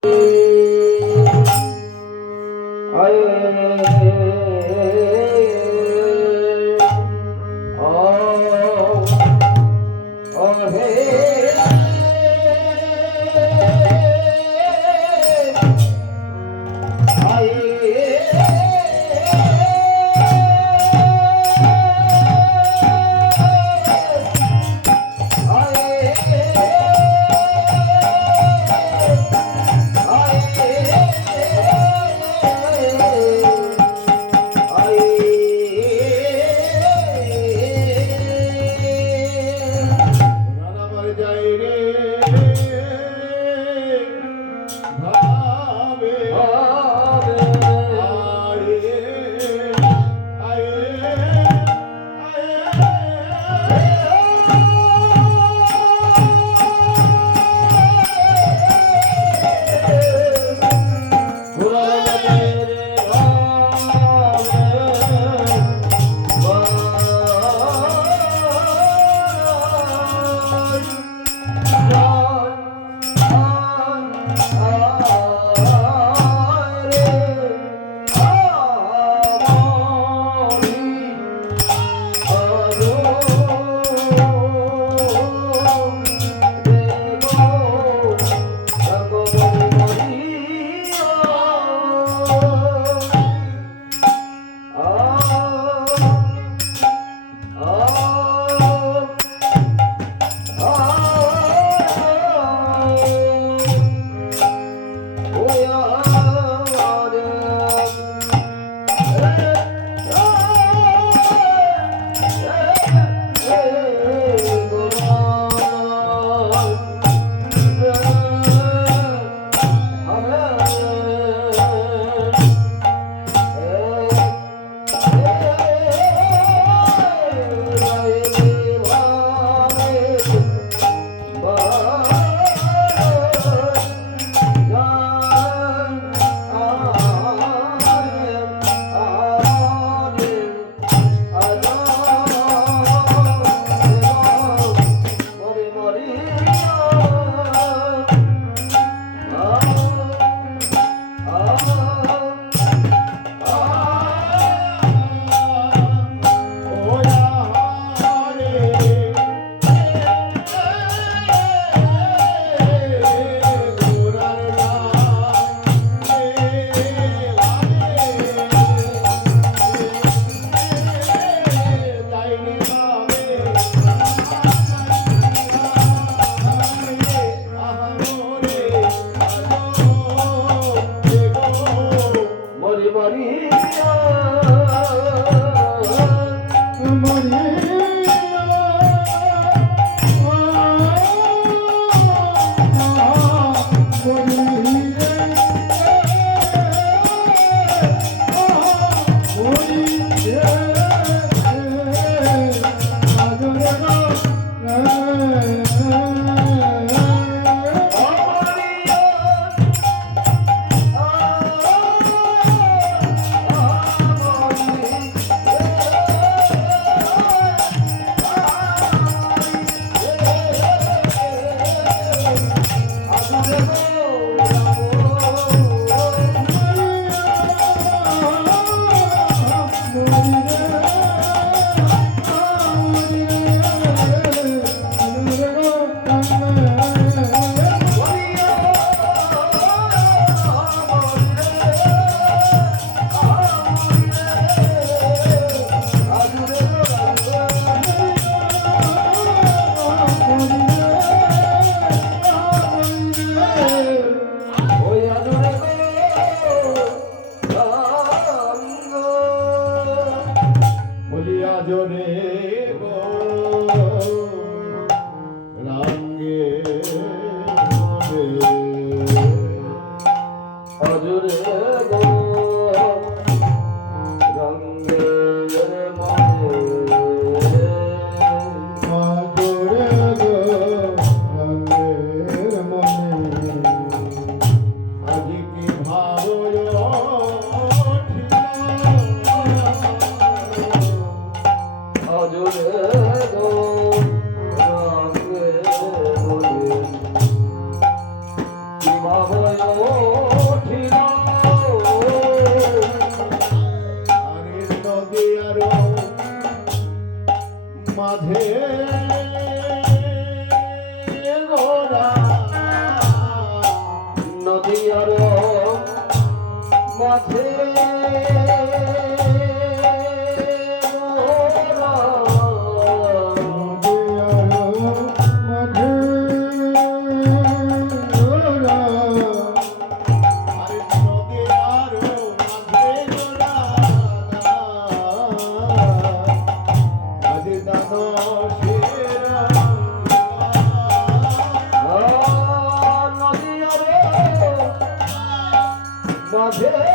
Oh নদীর মাঝে মাঝে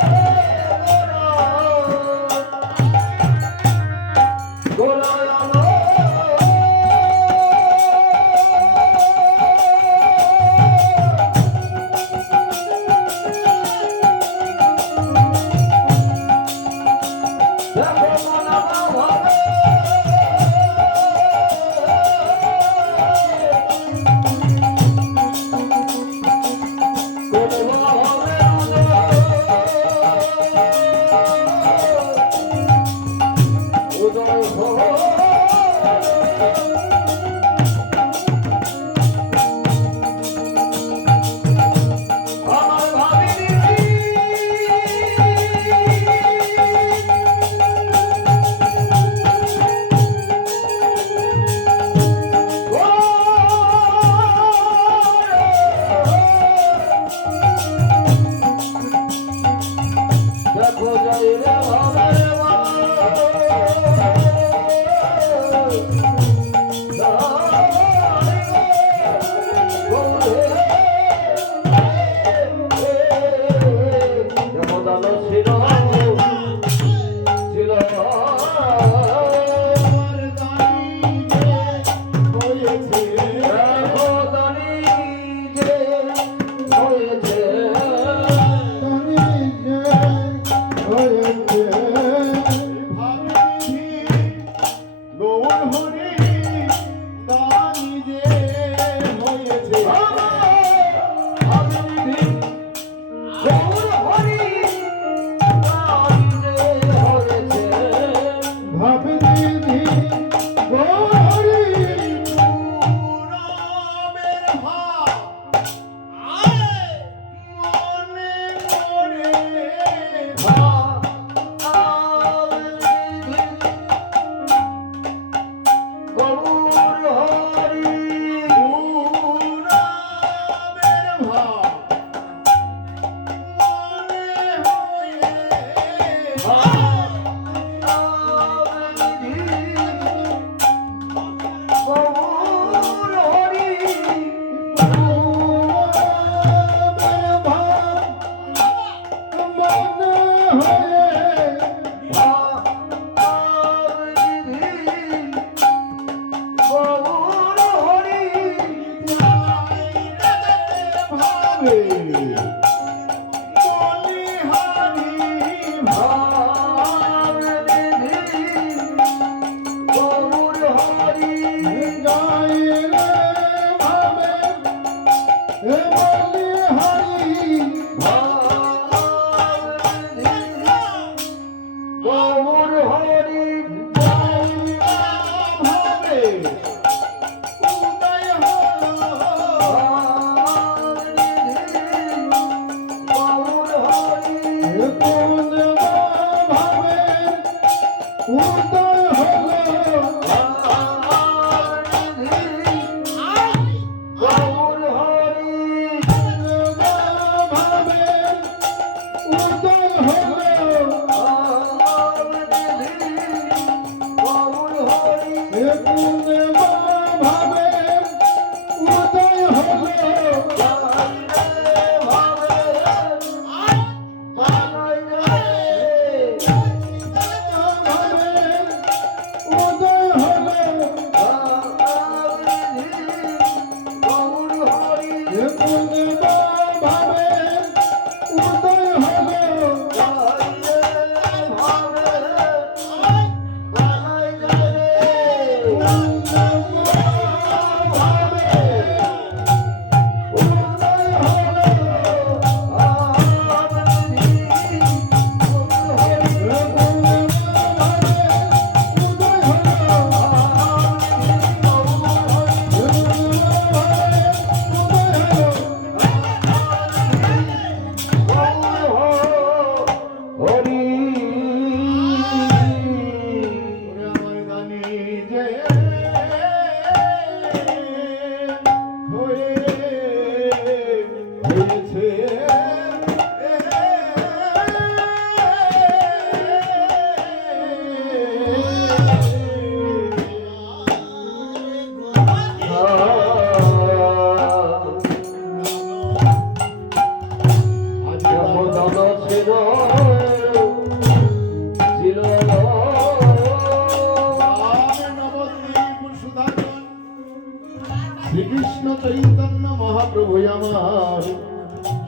শ্রীকৃষ্ণ চৈতন্য মহাপ্রভু আমার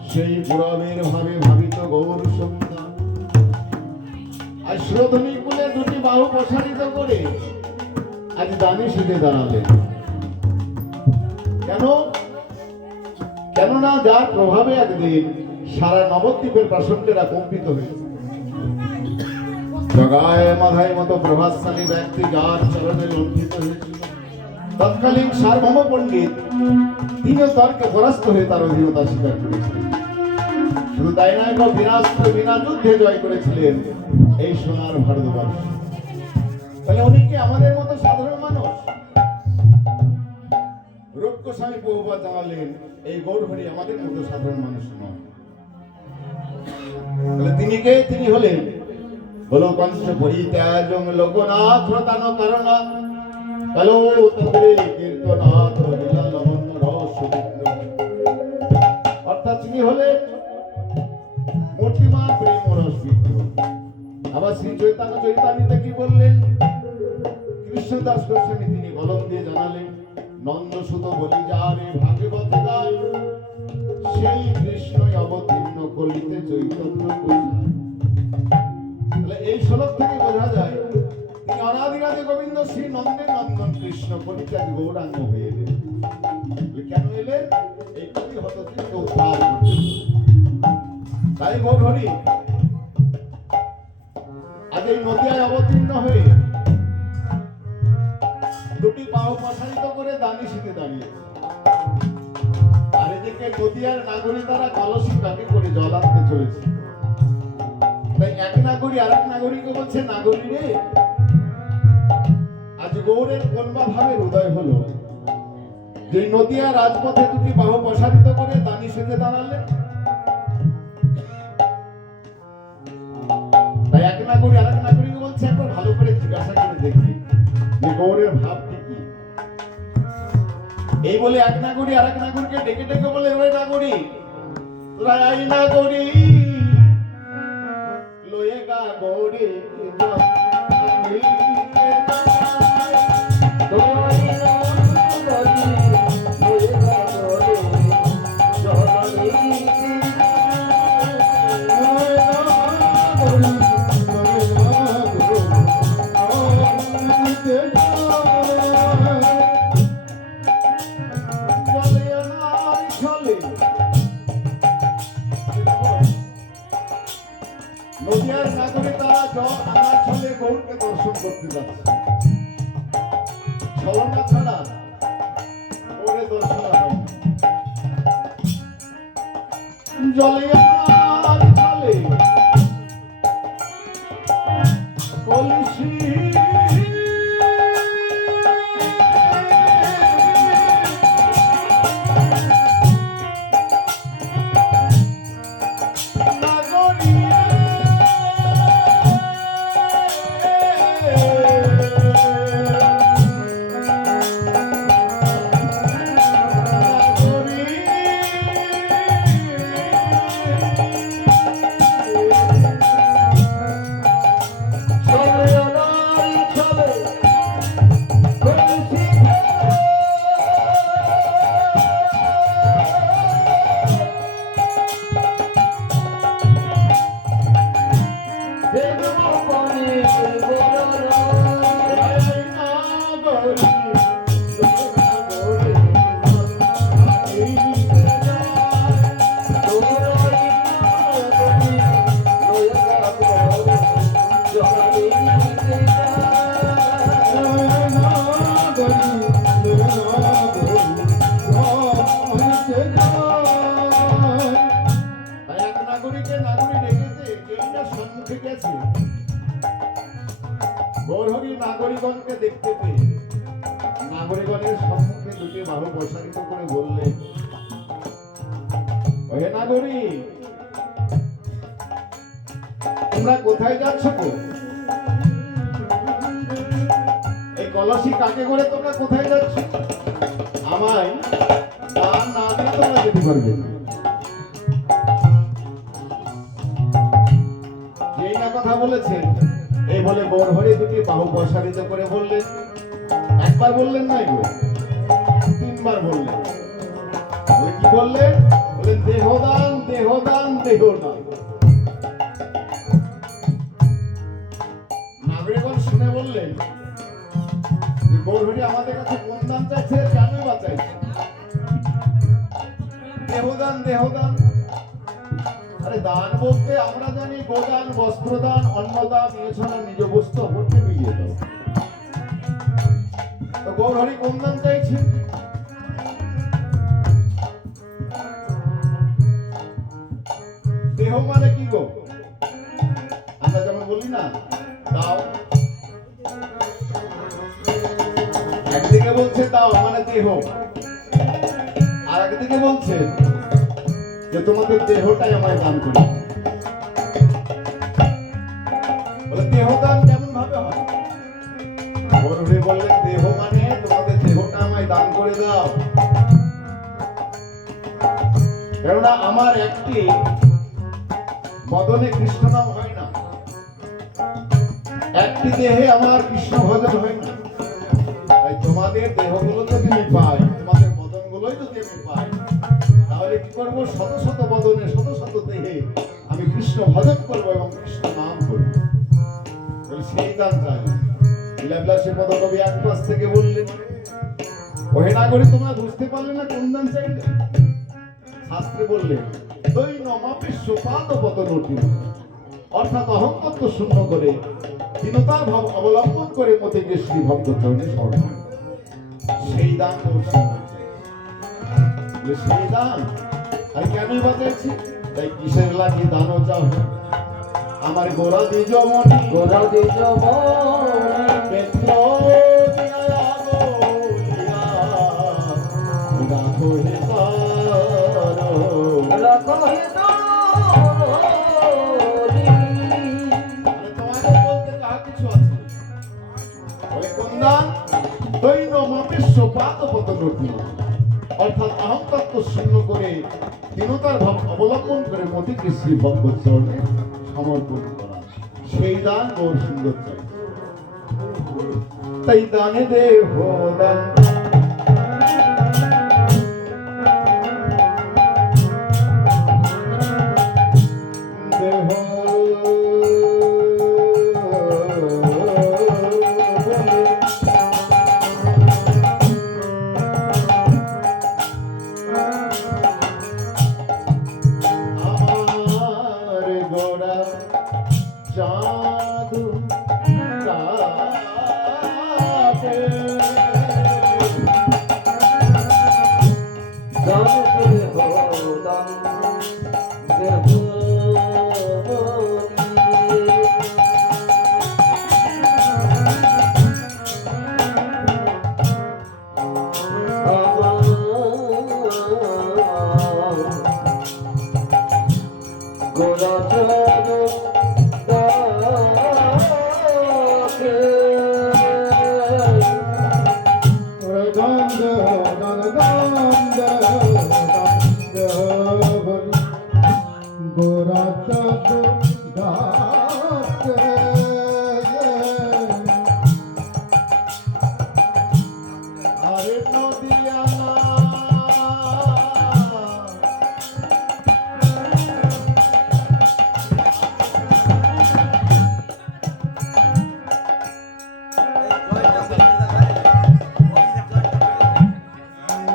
সেই পুরবের ভাবে ভাবিত গৌর সুন্দর আশ্রধ্বনি কুলে দুটি বাহু প্রসারিত করে আজ দানে শিখে দাঁড়ালেন। কেননা যার প্রভাবে একদিন সারা নবদ্বীপের প্রাসন্ডেরা কম্পিত হয়েছে। জগায় মাথায় মতো প্রভাবশালী ব্যক্তি যার চরণে লঙ্ঘিত হয়েছিল, তৎকালীন সার্বভৌম পণ্ডিত তিনিও তর্কে পরাস্ত হয়ে তার অধীনতা স্বীকার করেছিলেন। শুধু তাই নয়, বিনা যুদ্ধে জয় করেছিলেন এই সোনার ভারতবর্ষ। তাহলে উনি কি আমাদের মতো সাধারণ মানুষ? রূপ গোস্বামী প্রভুপাদ জানালেন এই গৌরহরি আমাদের মতো সাধারণ মানুষ নয়। তাহলে তিনি কে? তিনি হলেন বলো কংস পরিত্যাজং লোকনাথ প্রতান কারণ কালো তন্দ্রে কীর্তনাথ লীলা লবণ রস। অর্থাৎ তিনি হলেন মূর্তিমান প্রেম রস বিগ্রহ। আবার শ্রী চৈতন্য চৈতামৃতে কি বললেন? কৃষ্ণদাস গোস্বামী তিনি কলম দিয়ে জানালেন নন্দসুত বলি যারে ভাগবত গায় সেই কৃষ্ণই অবতীর্ণ কলিতে চৈতন্য। তাহলে এই শ্লোক থেকে বোঝা যায় তিনি অনাদিরাদি গোবিন্দ শ্রী নন্দের নন্দন কৃষ্ণ পরিত্যাগ গৌরাঙ্গ হয়ে এলেন। কেন এলেন? এই কবি হতচিত্ত উদ্ধার করতে। তাই গৌরহরি আজ এই নদিয়ায় অবতীর্ণ হয়ে দুটি বাহু প্রসারিত করে দানি শীতে দাঁড়িয়ে, আর এদিকে নদিয়ার নাগরিকরা কলসি কাকে করে জল আনতে চলেছে। তাই এক নাগরী আর এক নাগরীকে বলছে, নাগরী রে, আজ গৌরের কোনবা ভাবের উদয় হলো যে নদিয়া রাজপথে দুটি বাহু প্রসারিত করে দানি সেজে দাঁড়ালেন। তাই এক নাগরী আর এক নাগরীকে বলছে, একবার ভালো করে জিজ্ঞাসা করে দেখি যে গৌরের ভাবটি কি। এই বলে এক নাগরী আর এক নাগরীকে ডেকে ডেকে বলে, ওই নাগরী তোরা এই নাগরী লোয়েগা গৌরী নদিয়ার নাগরিক তারা জল আনার ছলে গৌরকে দর্শন করতে যাচ্ছে। ছলনা ছাড়া গৌরে দর্শন হয় জলে আনার ছলে কলসি গৌরহরি নাগরিকগণকে দেখতে পেয়ে নাগরিকগণের সম্মুখে দুটি বাহু প্রসারিত করে বললেন, ওহে নাগরী, তোমরা কোথায় যাচ্ছ গো? এই কলসি কাকে করে তোমরা কোথায় যাচ্ছ? আমায় দান না দিয়ে তোমরা যেতে পারবে না। কথা বলেছেন এই বলে গৌরহরি দুটি বাহু প্রসারিত করে বললেন, একবার বললেন নাই গো, তিনবার বললেন। বলে কি বললেন? বললেন দেহদান দেহদান দেহদান। নাগরিকগণ শুনে বললেন যে গৌরহরি আমাদের কাছে কোন দান চাইছে, কেনই বা চাইছে? দেহদান দেহদান। আরে দান বলতে আমরা জানি গোদান, বস্ত্রদান, অন্নদান, এছাড়া নিজ বস্তু অপরকে বিলিয়ে দাও। তো গৌরহরি কোন দান চাইছে? দেহ মানে কি গো? আমরা যেমন বলি না দাও, একদিকে বলছে দাও মানে দেহ, আর একদিকে বলছে যে তোমাদের দেহটাই আমায় দান করি। বলে দেহ দান কেমন ভাবে হয়? গৌরহরি বললেন দেহ মানে তোমাদের দেহটা আমায় দান করে দাও, কেননা আমার একটি বদনে কৃষ্ণ নাম হয় না, একটি দেহে আমার কৃষ্ণ ভজন হয় না। তাই তোমাদের দেহগুলো যদি আমি পাই, তোমাদের বদনগুলোই যদি আমি পাই, তাহলে কি করবো? শত শত বদনে শত শত দেহে আমি কৃষ্ণ ভজন করবো এবং কৃষ্ণ নাম করবো। সেই দান চাই। লীলাবিলাসী পদকবি এক পাশ থেকে বললেন, ওহে নাগরিক তোমরা বুঝতে পারলে না কোন দান চাইলে? শাস্ত্রে বললেন দৈন মাপিষ্য পাদ পতনটি, অর্থাৎ অহংতত্ব শূন্য করে দীনতার ভাব অবলম্বন করে মতিকে শ্রী ভক্ত চরণে শরণ। সেই দান সেই দান আর কেনই বাজাইছি? তাই কিসের লাগে দান চাও? আমার গোরা দ্বিজমণি গোরা দ্বিজমণি অর্থাৎ অহংতত্ব শূন্য করে দীনতার ভাব অবলম্বন করে মতিকে শ্রী ভগবত চরণে সমর্পণ করা, সেই দান গৌর সুন্দর চাই। তাই দানে দেহ দান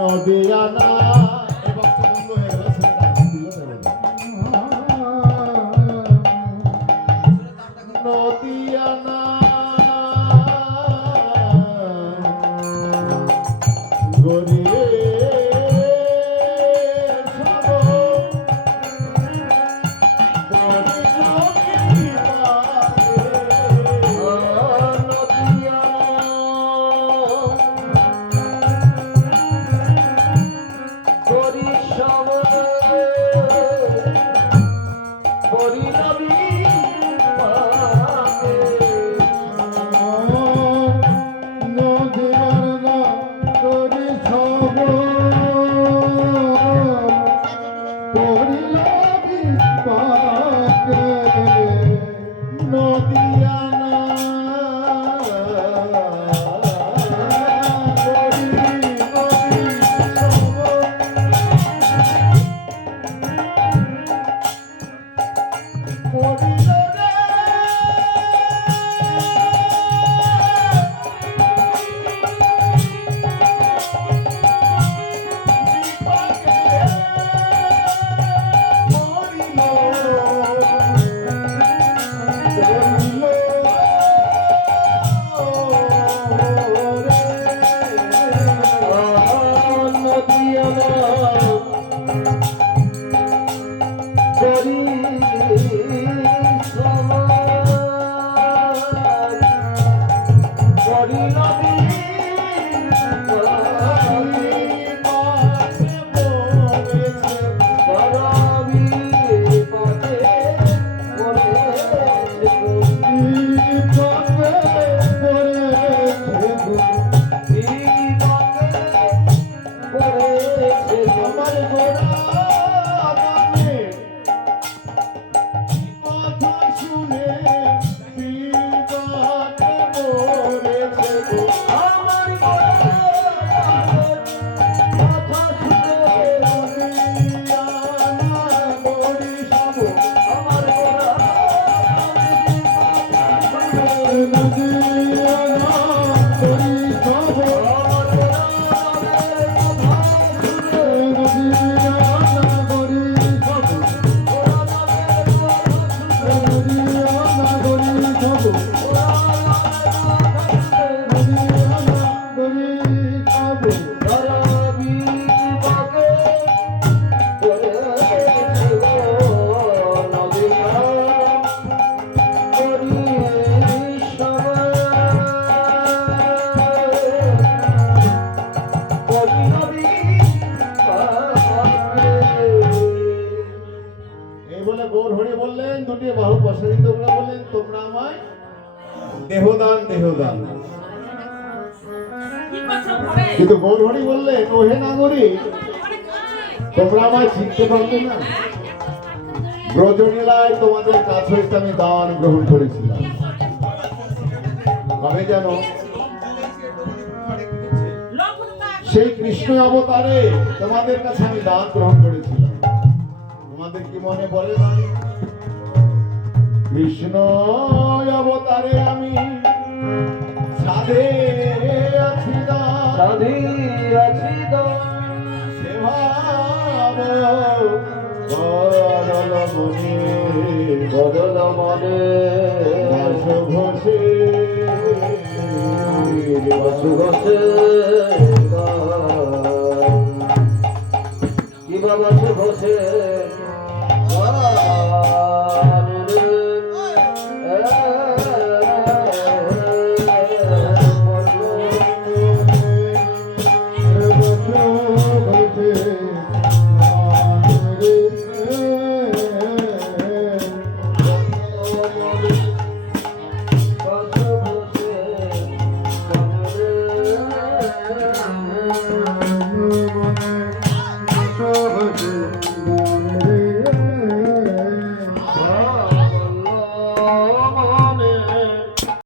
নদিয়ানা এবং বন্ধ হয়ে গেল নদিয়ানা গরিয়ে no দেহদান। কিন্তু গৌরহরি বললেন, ওহে নাগরী, তোমরা আমায় চিনতে পারলে না। ব্রজলীলায় তোমাদের কাছ হইতে আমি দান গ্রহণ করেছিলাম। কবে যেন সেই কৃষ্ণ অবতারে তোমাদের কাছে আমি দান গ্রহণ করেছিলাম। তোমাদের কি মনে পড়ে না? কৃষ্ণ অবতারে আমি সাধে আছি বদল মনে ঘষে কি বাবা ঘষে